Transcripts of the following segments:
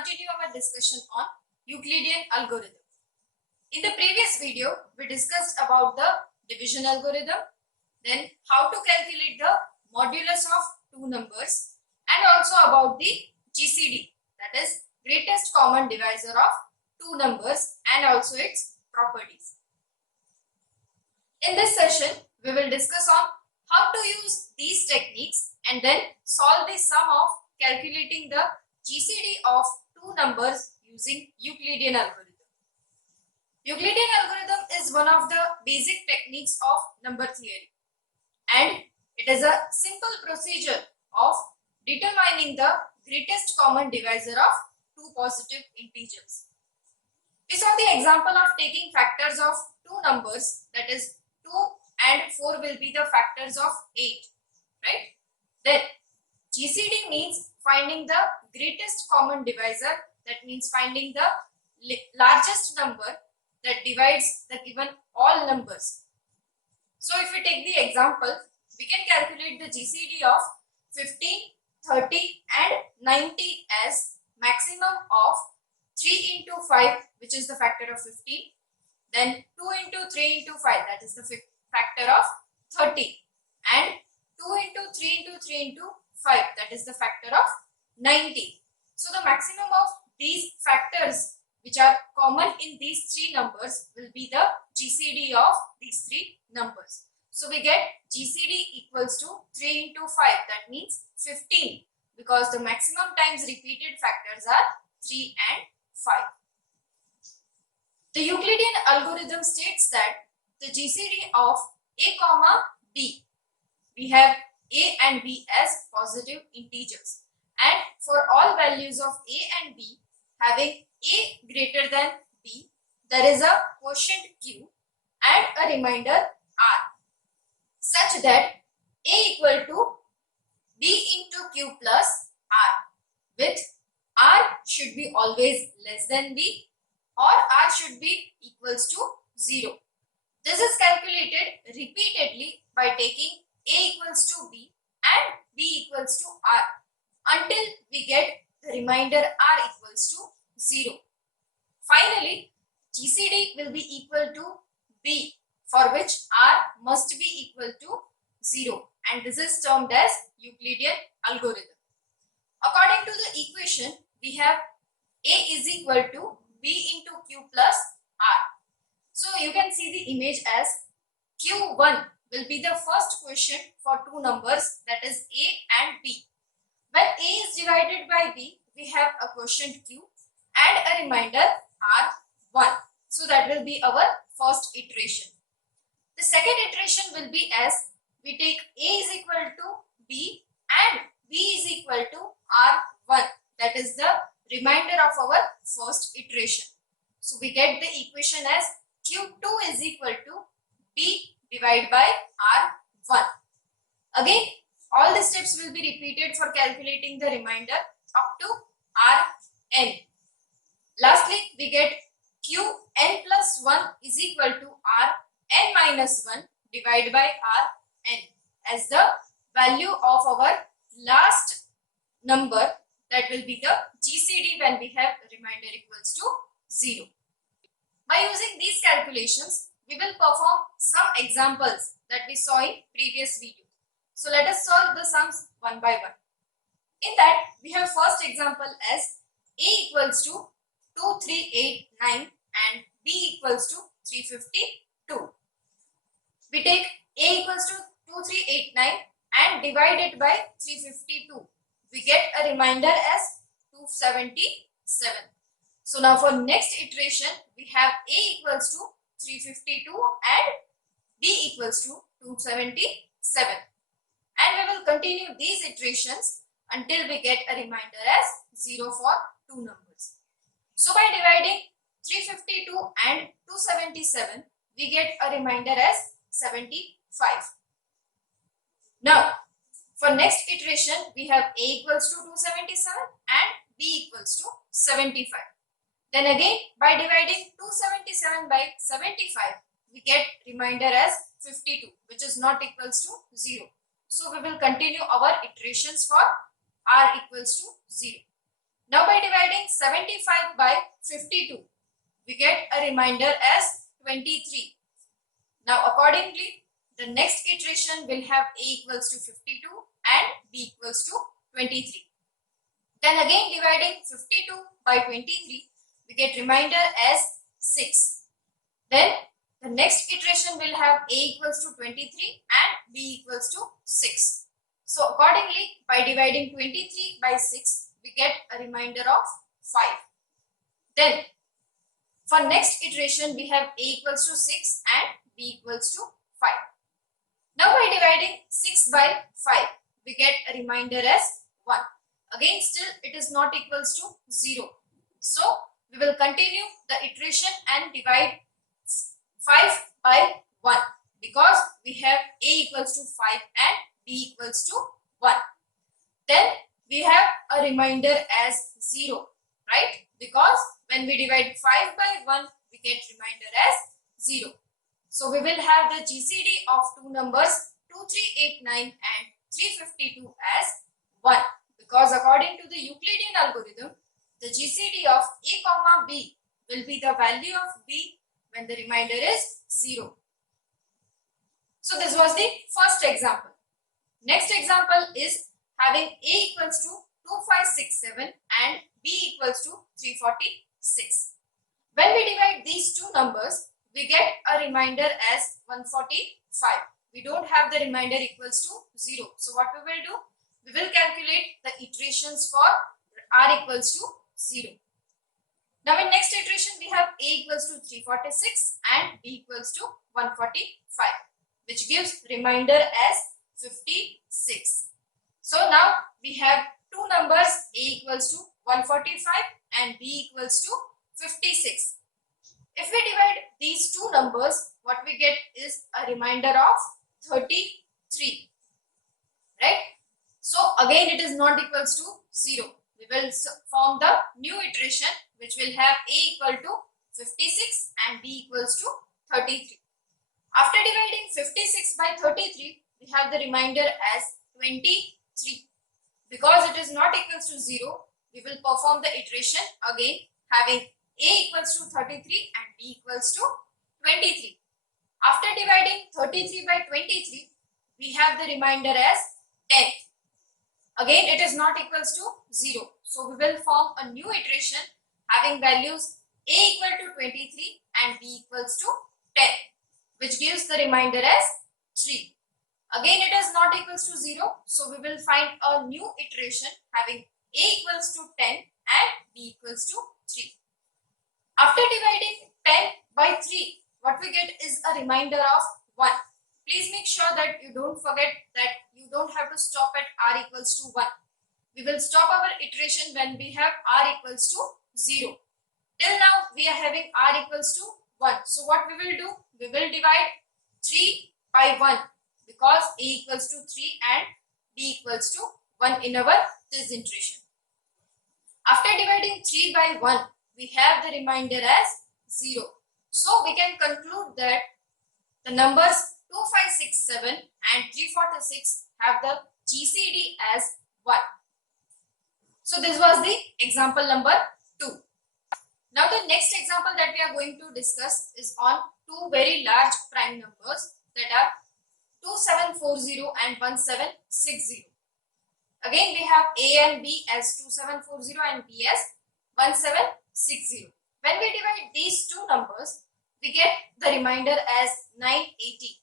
continue our discussion on Euclidean algorithm. In the previous video, we discussed about the division algorithm, then how to calculate the modulus of two numbers, and also about the GCD, that is greatest common divisor of two numbers, and also its properties. In this session, we will discuss on how to use these techniques and then solve the sum of calculating the GCD of two numbers using Euclidean algorithm. Euclidean algorithm is one of the basic techniques of number theory, and it is a simple procedure of determining the greatest common divisor of two positive integers. We saw the example of taking factors of two numbers, that is 2 and 4 will be the factors of 8, right? Then GCD means finding the greatest common divisor, that means finding the largest number that divides the given all numbers. So if we take the example, we can calculate the GCD of 15, 30 and 90 as maximum of 3 into 5, which is the factor of 15, then 2 into 3 into 5, that is the factor of 30, and 2 into 3 into 3 into 5, that is the factor of 90. So the maximum of these factors which are common in these three numbers will be the GCD of these three numbers. So we get GCD equals to 3 into 5, that means 15, because the maximum times repeated factors are 3 and 5. The Euclidean algorithm states that the GCD of a comma b, we have a and b as positive integers, and for all values of a and b having a greater than b, there is a quotient q and a remainder r, such that a equal to b into q plus r, with r should be always less than b or r should be equals to 0. This is calculated repeatedly by taking a equals to b and b equals to r until we get the remainder r equals to 0. Finally, GCD will be equal to b, for which r must be equal to 0, and this is termed as Euclidean algorithm. According to the equation, we have a is equal to b into q plus r. So you can see the image as q1 will be the first quotient for two numbers, that is a and b. When a is divided by b, we have a quotient q and a remainder r1. So that will be our first iteration. The second iteration will be as we take a is equal to b and b is equal to r1. That is the remainder of our first iteration. So we get the equation as q2 is equal to b divided by r1. Again, all the steps will be repeated for calculating the remainder up to rn. Lastly, we get qn plus 1 is equal to rn minus 1 divided by rn as the value of our last number, that will be the GCD when we have remainder equals to 0. By using these calculations, we will perform some examples that we saw in previous video. So let us solve the sums one by one. In that, we have first example as a equals to 2389 and b equals to 352. We take a equals to 2389 and divide it by 352. We get a remainder as 277. So now for next iteration, we have a equals to 352 and b equals to 277. And we will continue these iterations until we get a remainder as 0 for two numbers. So by dividing 352 and 277, we get a remainder as 75. Now, for next iteration, we have a equals to 277 and b equals to 75. Then again, by dividing 277 by 75, we get remainder as 52, which is not equals to 0. So we will continue our iterations for r equals to 0. Now by dividing 75 by 52, we get a remainder as 23. Now accordingly, the next iteration will have a equals to 52 and b equals to 23. Then again dividing 52 by 23, we get remainder as 6. Then the next iteration will have a equals to 23 and b equals to 6. So accordingly, by dividing 23 by 6, we get a remainder of 5. Then for next iteration, we have a equals to 6 and b equals to 5. Now by dividing 6 by 5, we get a remainder as 1. Again still it is not equals to 0. So we will continue the iteration and divide 5 by 1 because we have a equals to 5 and b equals to 1. Then we have a remainder as 0, right? Because when we divide 5 by 1, we get remainder as 0. So we will have the GCD of two numbers 2389 and 352 as 1. Because according to the Euclidean algorithm, the GCD of a comma b will be the value of b when the remainder is 0. So this was the first example. Next example is having a equals to 2567 and b equals to 346. When we divide these two numbers, we get a remainder as 145. We don't have the remainder equals to 0. So what we will do? We will calculate the iterations for r equals to 0. Now in next iteration we have a equals to 346 and b equals to 145, which gives remainder as 56. So now we have two numbers a equals to 145 and b equals to 56. If we divide these two numbers, what we get is a remainder of 33, right? So again it is not equals to 0. We will form the new iteration which will have a equal to 56 and b equals to 33. After dividing 56 by 33, we have the remainder as 23. Because it is not equals to 0, we will perform the iteration again having a equals to 33 and b equals to 23. After dividing 33 by 23, we have the remainder as 10. Again it is not equals to 0. So we will form a new iteration having values a equal to 23 and b equals to 10, which gives the remainder as 3. Again it is not equals to 0. So we will find a new iteration having a equals to 10 and b equals to 3. After dividing 10 by 3, what we get is a remainder of 1. Please make sure that you don't forget that you don't have to stop at r equals to 1. We will stop our iteration when we have r equals to 0. Till now we are having r equals to 1. So what we will do? We will divide 3 by 1 because a equals to 3 and b equals to 1 in our this iteration. After dividing 3 by 1, we have the remainder as 0. So we can conclude that the numbers 2567 and 346 have the GCD as 1. So this was the example number 2. Now the next example that we are going to discuss is on two very large prime numbers that are 2740 and 1760. Again we have a and b as 2740 and b as 1760. When we divide these two numbers, we get the remainder as 980.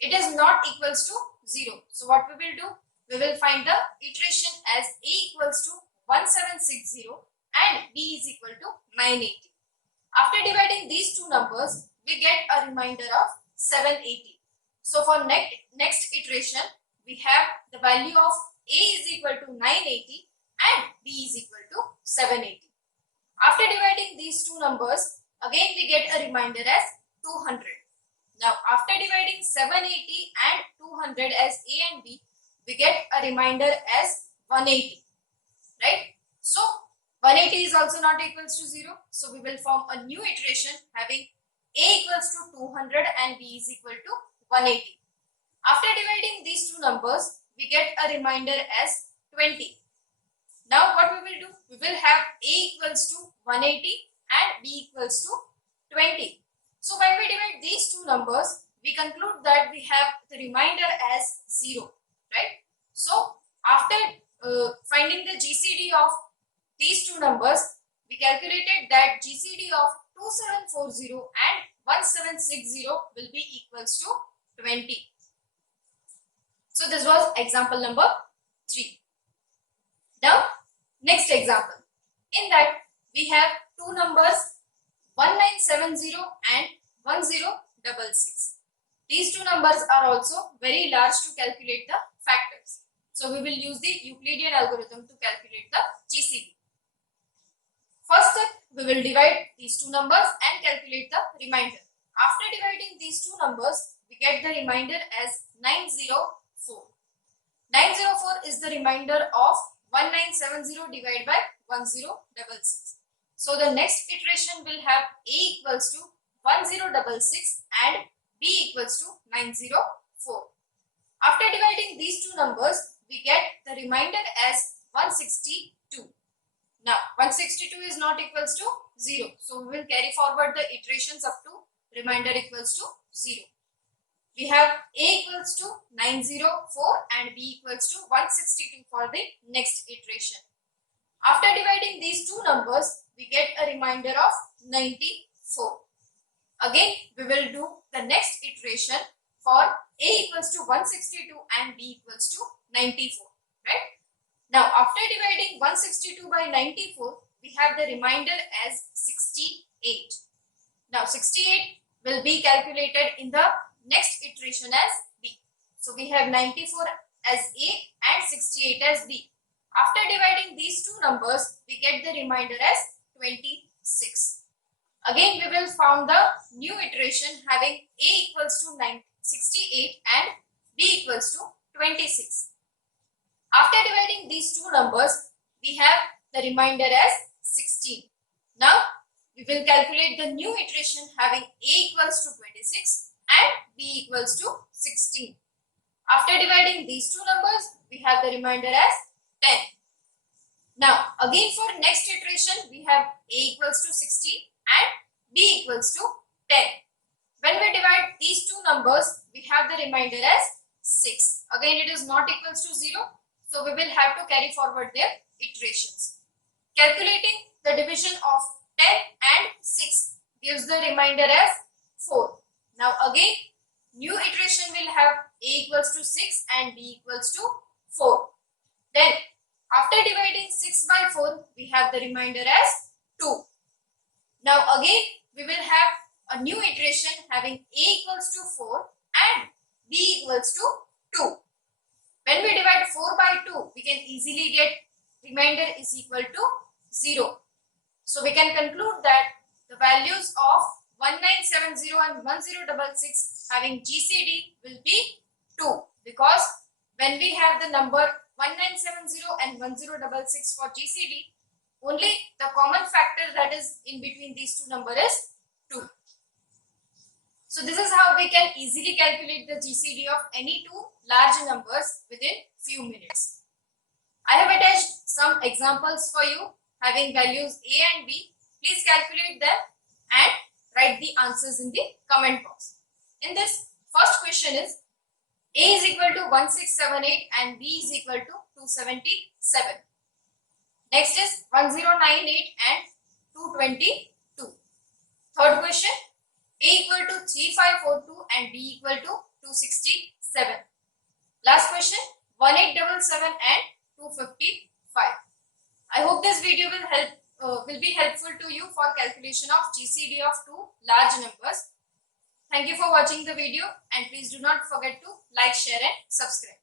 It is not equals to 0. So what we will do? We will find the iteration as a equals to 1760 and b is equal to 980. After dividing these two numbers, we get a remainder of 780. So for next iteration, we have the value of a is equal to 980 and b is equal to 780. After dividing these two numbers, again we get a remainder as 200. Now after dividing 780 and 200 as a and b, we get a remainder as 180, right? So 180 is also not equals to 0. So we will form a new iteration having a equals to 200 and b is equal to 180. After dividing these two numbers, we get a remainder as 20. Now what we will do? We will have A equals to 180 and B equals to 20. So when we divide these two numbers, we conclude that we have the remainder as 0, right? So after finding the GCD of these two numbers, we calculated that GCD of 2740 and 1760 will be equals to 20. So this was example number 3. Now next example. In that we have two numbers 1970 and 1066. These two numbers are also very large to calculate the factors. So we will use the Euclidean algorithm to calculate the GCD. First step, we will divide these two numbers and calculate the remainder. After dividing these two numbers, we get the remainder as 904. 904 is the remainder of 1970 divided by 1066. So the next iteration will have A equals to 1066 and B equals to 904. After dividing these two numbers, we get the remainder as 162. Now 162 is not equals to 0. So we will carry forward the iterations up to remainder equals to 0. We have A equals to 904 and B equals to 162 for the next iteration. After dividing these two numbers, we get a remainder of 94. Again, we will do the next iteration for A equals to 162 and B equals to 94. Right? Now, after dividing 162 by 94, we have the remainder as 68. Now, 68 will be calculated in the next iteration as B. So, we have 94 as A and 68 as B. After dividing these two numbers, we get the remainder as 26. Again, we will found the new iteration having A equals to 68 and B equals to 26. After dividing these two numbers, we have the remainder as 16. Now, we will calculate the new iteration having A equals to 26 and B equals to 16. After dividing these two numbers, we have the remainder as 10. Now, again for next iteration, we have A equals to 16 and B equals to 10. When we divide these two numbers, we have the remainder as 6. Again, it is not equals to 0. So, we will have to carry forward their iterations. Calculating the division of 10 and 6 gives the remainder as 4. Now, again, new iteration will have A equals to 6 and B equals to 4. Then, after dividing 6 by 4, we have the remainder as 2. Now, again, we will have a new iteration having A equals to 4 and B equals to 2. When we divide 4 by 2, we can easily get remainder is equal to 0. So, we can conclude that the values of 1970 and 1066 having GCD will be 2, because when we have the number 1970 and 1066 for GCD, only the common factor that is in between these two numbers is 2. So this is how we can easily calculate the GCD of any two large numbers within few minutes. I have attached some examples for you having values A and B. Please calculate them and write the answers in the comment box. In this first question is A is equal to 1678 and B is equal to 277. Next is 1098 and 222. Third question, A equal to 3542 and B equal to 267. Last question, 1877 and 255. I hope this video will be helpful to you for calculation of GCD of two large numbers. Thank you for watching the video and please do not forget to like, share and subscribe.